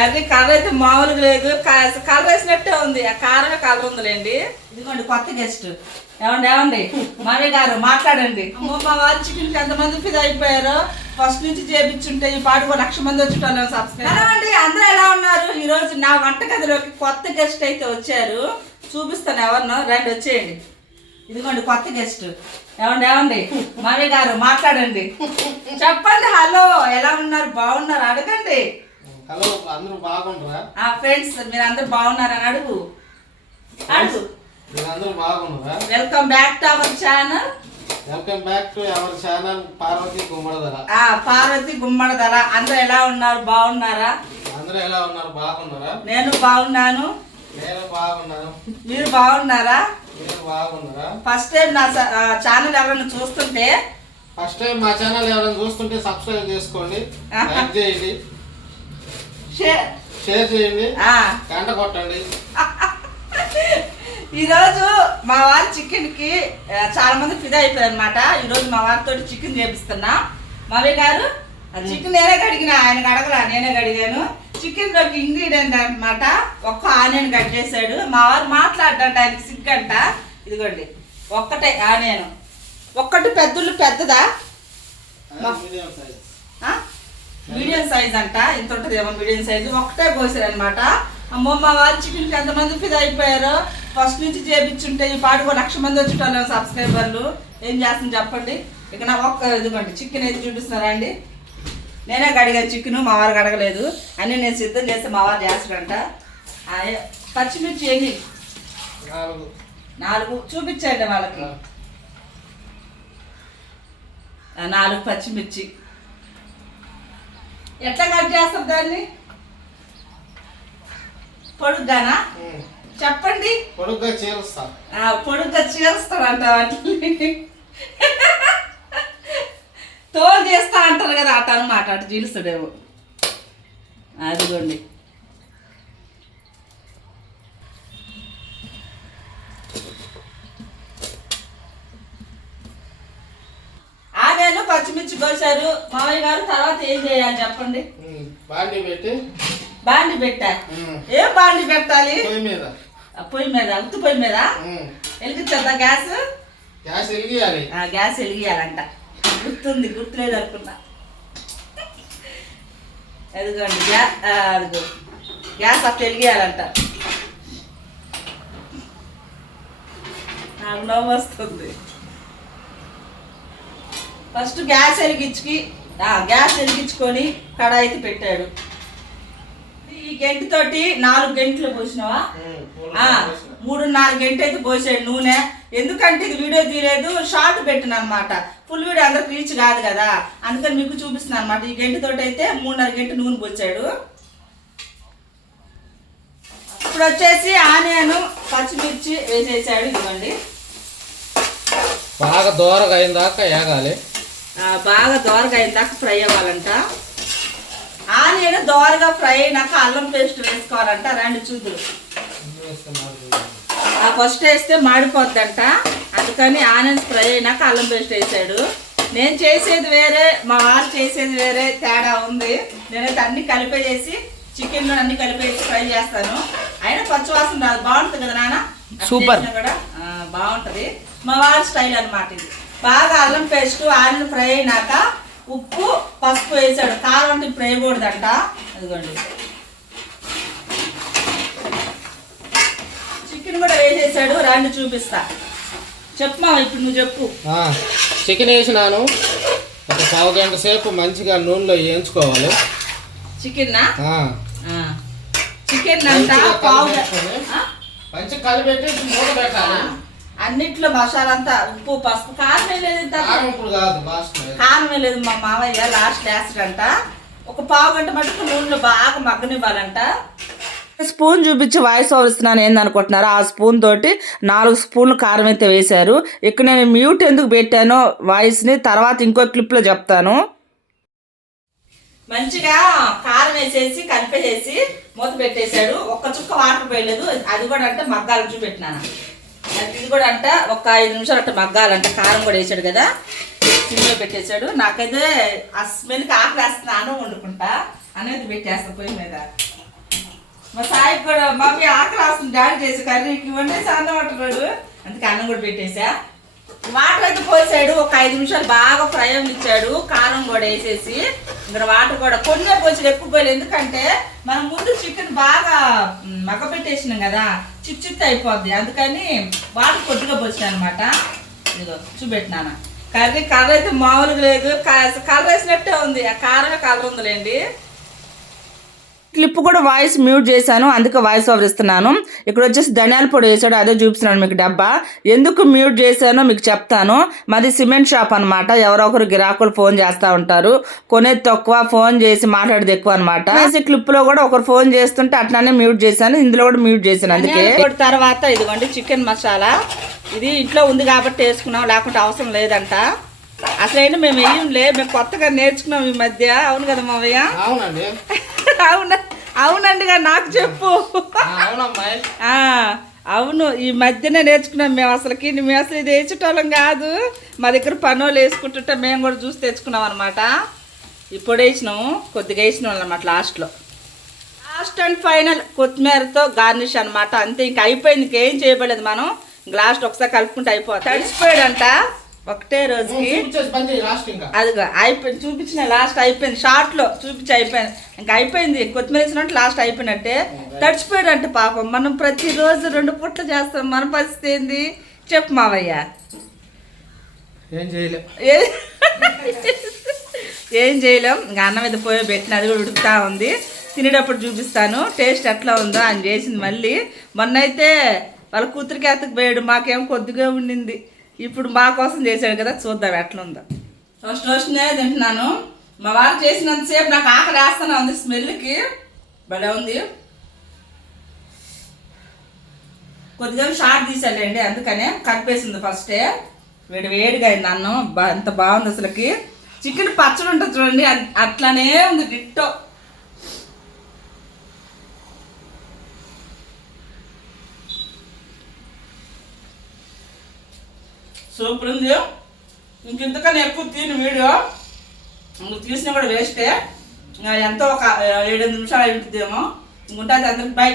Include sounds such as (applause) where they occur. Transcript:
Curry colour అయితే మామూలుగా లేదు. క- కలర్ వేసినట్టే ఉంది. ఆ కారమే కలర్ ఉందిలేండి. ఇదిగోండి కొత్త గెస్ట్. ఏమండి ఏమండి? మావి గారు మాట్లాడండి. అమ్మో మా వారి చికెన్ ఎంతమంది ఫిదా అయిపోయారు. ఫస్ట్ నుంచి చేపించుంటే ఈ పాటు లక్ష మంది వచ్చి సబ్స్క్రైబ్. అండి అందరూ ఎలా ఉన్నారు? ఈ రోజు నా వంటగదిలోకి కొత్త గెస్ట్ అయితే వచ్చారు. చూపిస్తాను ఎవరినో. రండి వచ్చేయండి. ఇదిగోండి కొత్త గెస్ట్. ఏమండి ఏమండి? మావి గారు మాట్లాడండి. చెప్పండి హలో. ఎలా ఉన్నారు? బాగున్నారు? అడగండి. హలో అందరూ బాగున్నారా ఆ ఫ్రెండ్స్ మీరు అందరు బాగున్నారని అడుగు. అడుగు. మీరు అందరూ బాగున్నారా? Welcome back to our channel welcome back to our channel Parvati Gummadadala ఆ పార్వతి గుమ్మడదల అందరూ ఎలా ఉన్నారు? బాగున్నారా? అందరూ ఎలా ఉన్నారు? బాగున్నారా? నేను బాగున్నాను. నేను బాగున్నాను. మీరు బాగున్నారా? మీరు బాగున్నారా? ఫస్ట్ టైం నా ఛానల్ ఎవరైనా చూస్తుంటే ఫస్ట్ టైం మా ఛానల్ ఎవరైనా చూస్తుంటే సబ్స్క్రైబ్ చేసుకోండి. లైక్ చేయండి. షేర్ షేర్ చేయండి ఆ, గంట కొట్టండి. (laughs) ఈరోజు మా వారి చికెన్కి చాలా మంది ఫిదా అయిపోయారు అనమాట ఈరోజు మా వారితో చికెన్ చేపిస్తున్నా. మావయ్య గారు చికెన్ నేనే కడిగిన ఆయన అడగలా నేనే కడిగాను. చికెన్లోకి ఇంగ్రీడియంట్ అన్నమాట ఒక్క ఆనియన్ కట్ చేశాడు. మా వారు మాట్లాడటంట ఆయనకి సిగ్గంట. ఇదిగోండి ఒక్కటే ఆనియన్. ఒక్కటి పెద్దలు పెద్దదా? మీడియం సైజ్ అంట ఇంత ఉంటుంది ఏమో మీడియం సైజ్ ఒకటే కోసారు అనమాట అమ్మో మా వారి చికెన్కి ఎంతమంది ఫిదా అయిపోయారు ఫస్ట్ నుంచి చేపించుంటే ఈ పాటు లక్ష మంది వచ్చేటోళ్ళు సబ్స్క్రైబర్లు ఏం చేస్తుంది చెప్పండి? ఇక నా ఒక్క ఇదిగోండి చికెన్ అయితే చూపిస్తున్నారా అండి? నేనే కడిగాను చికెన్ మా వారికి అడగలేదు అన్నీ నేను సిద్ధం చేస్తే మా వారు చేస్తాడంట. పచ్చిమిర్చి ఎన్ని? నాలుగు. నాలుగు. చూపించండి వాళ్ళకి. నాలుగు పచ్చిమిర్చి ఎట్లా కట్ చేస్తారు దాన్ని? పొడుగ్గానా. చెప్పండి. పొడుగ్గా చీరుస్తా. పొడుగ్గా చీరుస్తారంట వాటిని. తోలు చేస్తా అంటారు కదా అట అనమాట అటు చీలుస్తాడేమో అదిగోండి ఆనియన్ కోసారు మామయ్య గారు తర్వాత ఏం చేయాలి చెప్పండి. బాండి పెట్టి. బాండి పెట్టా. ఏం బాండి పెట్టాలి? పొయ్యి మీద. ఆ పొయ్యి మీద ఉత్తి పొయ్యి మీద. వెలిగించద్దా గ్యాస్? గ్యాస్ వెలిగియాలి. ఆ గ్యాస్ వెలిగియాలంట. గుర్తుంది గుర్తులేదు అనుకున్నా. అదిగోండి గ్యా ఆ, అదిగో. గ్యాస్ అట్లా వెలిగియాలంట. నాకు నవ్వు వస్తుంది. ఫస్ట్ గ్యాస్ వెలిగించుకి ఆ, గ్యాస్ వెలిగించుకొని కడాయి అయితే పెట్టాడు. ఈ గంటితోటి నాలుగు గంటలు పోసినావా. మూడు నాలుగు గంటలు అయితే పోసాడు నూనె. ఎందుకంటే ఇది వీడియో తీయలేదు షార్ట్ పెట్టిన అనమాట ఫుల్ వీడియో అందరికి రీచ్ కాదు కదా. అందుకని మీకు చూపిస్తున్నాను అనమాట ఈ గంటతోటి అయితే మూడున్నర గంట నూనె పోసాడు. ఇప్పుడు వచ్చేసి ఆనియన్ పచ్చిమిర్చి వేసేసాడు ఇదిగోండి. బాగా దూరగా అయిన దాకా బాగా దోరగా అయిన దాకా ఫ్రై అవ్వాలంట. ఆనియన్ దోరగా ఫ్రై అయినాక అల్లం పేస్ట్ వేసుకోవాలంట. రండి చూదురు ఆ ఫస్ట్ వేస్తే మాడిపోద్దంట. అందుకని ఆనియన్స్ ఫ్రై అయినాక అల్లం పేస్ట్ వేసాడు. నేను చేసేది వేరే మా వారు చేసేది వేరే తేడా ఉంది. నేనైతే అన్ని కలిపేసి చికెన్ అన్ని కలిపేసి ఫ్రై చేస్తాను. అయినా పచ్చివాసన రాదు. బాగుంటుంది కదా నాన్న? సూపర్. కూడా బాగుంటది. మా వారి స్టైల్ అన్నమాట ఇది. బాగా అల్లం పేస్ట్ ఆనియన్ ఫ్రై అయినాక ఉప్పు పసుపు వేసాడు. కారం అంటే ఇప్పుడు వేయకూడదంట. అదిగోండి. చికెన్ కూడా వేసేసాడు. రండి చూపిస్తా. చెప్పమా ఇప్పుడు నువ్వు చెప్పు. చికెన్ వేసినాను. ఒక పావు గంట సేపు మంచిగా నూనెలో వేయించుకోవాలి. చికెన్. చికెన్ అంట పావు? మంచిగా కలిపెట్టి మూత పెట్టాలి. అన్నిట్లో మసాలా అంతా ఉప్పు పసుపు కారం వేయలేదు కారం ఇప్పుడు కాదు లాస్ట్ కారం వేయలేదు మా మావయ్య లాస్ట్ అంట. ఒక పావు గంట మటుకు నూనెలో బాగా మగ్గనివ్వాలంట. స్పూన్ చూపించి వాయిస్ ఓవర్ ఇస్తున్నాను ఏందనుకుంటున్నారు ఆ స్పూన్ తోటి నాలుగు స్పూన్లు కారం అయితే వేశారు. ఇక్కడ నేను మ్యూట్ ఎందుకు పెట్టానో వాయిస్ని తర్వాత ఇంకో క్లిప్లో చెప్తాను. మంచిగా కారం వేసేసి కలిపేసేసి మూత పెట్టేశాడు. ఒక్క చుక్క వాటర్ పోయలేదు. అది కూడా అంటే మగ్గాలు చూపెట్టినాను. ఇది కూడా అంట ఒక ఐదు నిమిషాలు అంటే మగ్గాలంట. కారం కూడా వేసాడు కదా. సిమ్లో పెట్టేశాడు. నాకైతే ఆ స్మెల్కి ఆకలి వేస్తున్నాను వండుకుంటా. అనేది పెట్టేస్తా పొయ్యి మీద. మా సాయి కూడా మమ్మీ ఆకలి వస్తుంది డాడీ చేసి కర్రీకి వండేసి అన్నం అంటున్నాడు అందుకే అన్నం కూడా పెట్టేశా. వాటర్ అయితే పోసాడు. ఒక ఐదు నిమిషాలు బాగా ఫ్రై ఇచ్చాడు కారం కూడా వేసేసి ఇక్కడ వాటర్ కూడా కొన్ని పోసాడు. ఎక్కువ పోయలేదు. ఎందుకంటే మనం ముందు చికెన్ బాగా మగ్గ పెట్టేసినాం కదా. చిప్ అయిపోద్ది. అందుకని వాటర్ కొద్దిగా పోసాను అనమాట ఇదిగో చూపెట్టినాను. కర్రీ కలర్ అయితే మామూలుగా లేదు. క- కలర్ వేసినట్టే ఉంది. ఆ కారమే కలర్ ఉందిలేండి. క్లిప్ కూడా వాయిస్ మ్యూట్ చేశాను అందుకే వాయిస్ ఓవర్ ఇస్తున్నాను. ఇక్కడ వచ్చేసి ధనియాల పొడి వేసాడు అదే చూపిస్తున్నాను మీకు డబ్బా. ఎందుకు మ్యూట్ చేశానో మీకు చెప్తాను. మాది సిమెంట్ షాప్ అనమాట ఎవరో ఒకరు గిరాకులు ఫోన్ చేస్తూ ఉంటారు. కొనేది తక్కువ ఫోన్ చేసి మాట్లాడేది ఎక్కువ అనమాట క్లిప్లో కూడా ఒకరు ఫోన్ చేస్తుంటే అట్లానే మ్యూట్ చేశాను ఇందులో కూడా మ్యూట్ చేశాను అందుకే. తర్వాత ఇదిగోండి చికెన్ మసాలా. ఇది ఇంట్లో ఉంది కాబట్టి వేసుకున్నాం లేకుంటే అవసరం లేదంట. అసలైనా మేము వేయంలే మేము కొత్తగా నేర్చుకున్నాం ఈ మధ్య. అవును కదా మావయ్య? అవునండి. అవునా? అవునండిగా నాకు చెప్పు. అవును ఈ మధ్యనే నేర్చుకున్నాం మేము అసలుకి మేము అసలు ఇది వేసేటోళ్ళం కాదు. మా దగ్గర పనులు వేసుకుంటుంటే మేము కూడా చూసి తెచ్చుకున్నాం అనమాట ఇప్పుడు వేసినాము కొద్దిగా వేసినాం అనమాట లాస్ట్లో. లాస్ట్ అండ్ ఫైనల్ కొత్తిమీరతో గార్నిష్ అన్నమాట. అంతే ఇంకా అయిపోయింది ఇంకేం చేయబడలేదు మనం. లాస్ట్ ఒకసారి కలుపుకుంటే అయిపోతుంది. తడిసిపోయాడంట ఒకటే రోజుకి అదిగో అయిపోయింది చూపించిన లాస్ట్ అయిపోయింది షార్ట్లో చూపించి అయిపోయింది. ఇంకా అయిపోయింది కొత్తిమీర వేసినట్టు లాస్ట్ అయిపోయినట్టే. తడిచిపోయాడు అంటే పాపం. మనం ప్రతిరోజు రెండు పూట్లు చేస్తాం. మన పరిస్థితి ఏంది? చెప్పు మావయ్య. ఏం చేయలే. ఏ- ఏం చేయలేం. ఇంకా అన్నం మీద పోయి పెట్టిన అది కూడా ఉడుకుతా ఉంది. తినేటప్పుడు చూపిస్తాను. టేస్ట్ ఎట్లా ఉందో అని చేసింది మళ్ళీ. మొన్న అయితే వాళ్ళ కూతురికి ఎత్తకు పోయాడు. మాకేం కొద్దిగా ఉండింది. ఇప్పుడు మా కోసం చేశాడు కదా చూద్దాం ఎట్లా ఉందా ఫస్ట్ రోజునే తింటున్నాను. మా వారు చేసినంతసేపు నాకు ఆకలి వేస్తానే ఉంది స్మెల్కి. భలే ఉంది. కొద్దిగా షార్ట్ తీసాలండి అందుకనే కలిపేసింది ఫస్టే వేడి వేడిగా అయింది అన్నం. బా ఎంత బాగుంది అసలుకి. చికెన్ పచ్చడి ఉంటుంది చూడండి అట్లానే ఉంది డిట్టో సూపర్ ఉంది ఇంకెంతకన్నా ఎక్కువ తీను వీడియో. ఇంక తీసినా కూడా వేస్టే. ఎంతో ఒక ఏడెనిమిది నిమిషాలు అయి ఉంటుందేమో ఇంకుంటుంది అందరికి బై